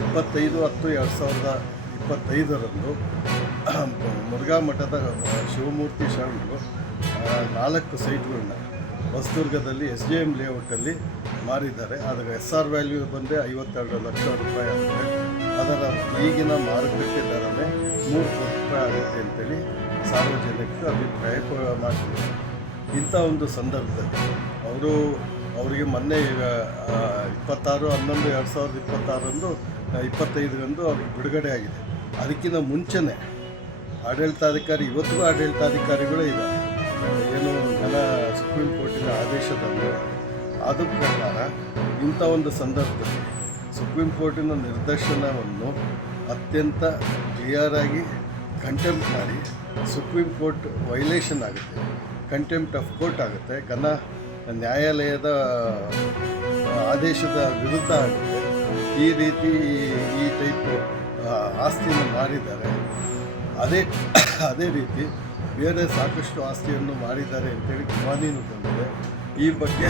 25/10/2025 ಮುರುಘಾ ಮಠದ ಶಿವಮೂರ್ತಿ ಶರಣರು 4 ಸೈಟ್ಗಳನ್ನ ಹೊಸದುರ್ಗದಲ್ಲಿ SJM ಲೇಔಟಲ್ಲಿ ಮಾರಿದ್ದಾರೆ. ಅದರ SR ವ್ಯಾಲ್ಯೂ ಬಂದು 52 ಲಕ್ಷ ರೂಪಾಯಿ ಆಗುತ್ತೆ. ಅದರ ಈಗಿನ ಮಾರುಕಟ್ಟೆ ದರನೇ 3 ಕೋಟಿ ರೂಪಾಯಿ ಆಗುತ್ತೆ ಅಂತೇಳಿ ಸಾರ್ವಜನಿಕರು ಅಭಿಪ್ರಾಯ ಮಾಡ್ತಿದ್ದಾರೆ. ಇಂಥ ಒಂದು ಸಂದರ್ಭದಲ್ಲಿ ಅವರಿಗೆ ಮೊನ್ನೆ 26/11/2026 25ರಂದು ಅವ್ರಿಗೆ ಬಿಡುಗಡೆ ಆಗಿದೆ. ಅದಕ್ಕಿಂತ ಮುಂಚೆನೇ ಆಡಳಿತಾಧಿಕಾರಿ, ಇವತ್ತಿಗೂ ಆಡಳಿತಾಧಿಕಾರಿಗಳೇ ಇದ್ದಾರೆ. ಏನು ಸುಪ್ರೀಂ ಕೋರ್ಟಿನ ಆದೇಶದಲ್ಲಿ ಅದು ಪ್ರಕಾರ ಇಂಥ ಒಂದು ಸಂದರ್ಭದಲ್ಲಿ ಸುಪ್ರೀಂ ಕೋರ್ಟಿನ ನಿರ್ದೇಶನವನ್ನು ಅತ್ಯಂತ ಕ್ಲಿಯರಾಗಿ ಕಂಟೆಂಪ್ಟ್ ಮಾಡಿ ಸುಪ್ರೀಂ ಕೋರ್ಟ್ ವೈಲೇಷನ್ ಆಗುತ್ತೆ, ಕಂಟೆಂಪ್ಟ್ ಆಫ್ ಕೋರ್ಟ್ ಆಗುತ್ತೆ, ನ್ಯಾಯಾಲಯದ ಆದೇಶದ ವಿರುದ್ಧ ಆಗುತ್ತೆ. ಈ ರೀತಿ ಈ ಟೈಪ್ ಆಸ್ತಿಯನ್ನು ಮಾರಿದ್ದಾರೆ. ಅದೇ ರೀತಿ ಬೇರೆ ಸಾಕಷ್ಟು ಆಸ್ತಿಯನ್ನು ಮಾರಿದ್ದಾರೆ ಅಂತೇಳಿ ಗುಮಾನಿನೂ ಬಂದಿದೆ. ಈ ಬಗ್ಗೆ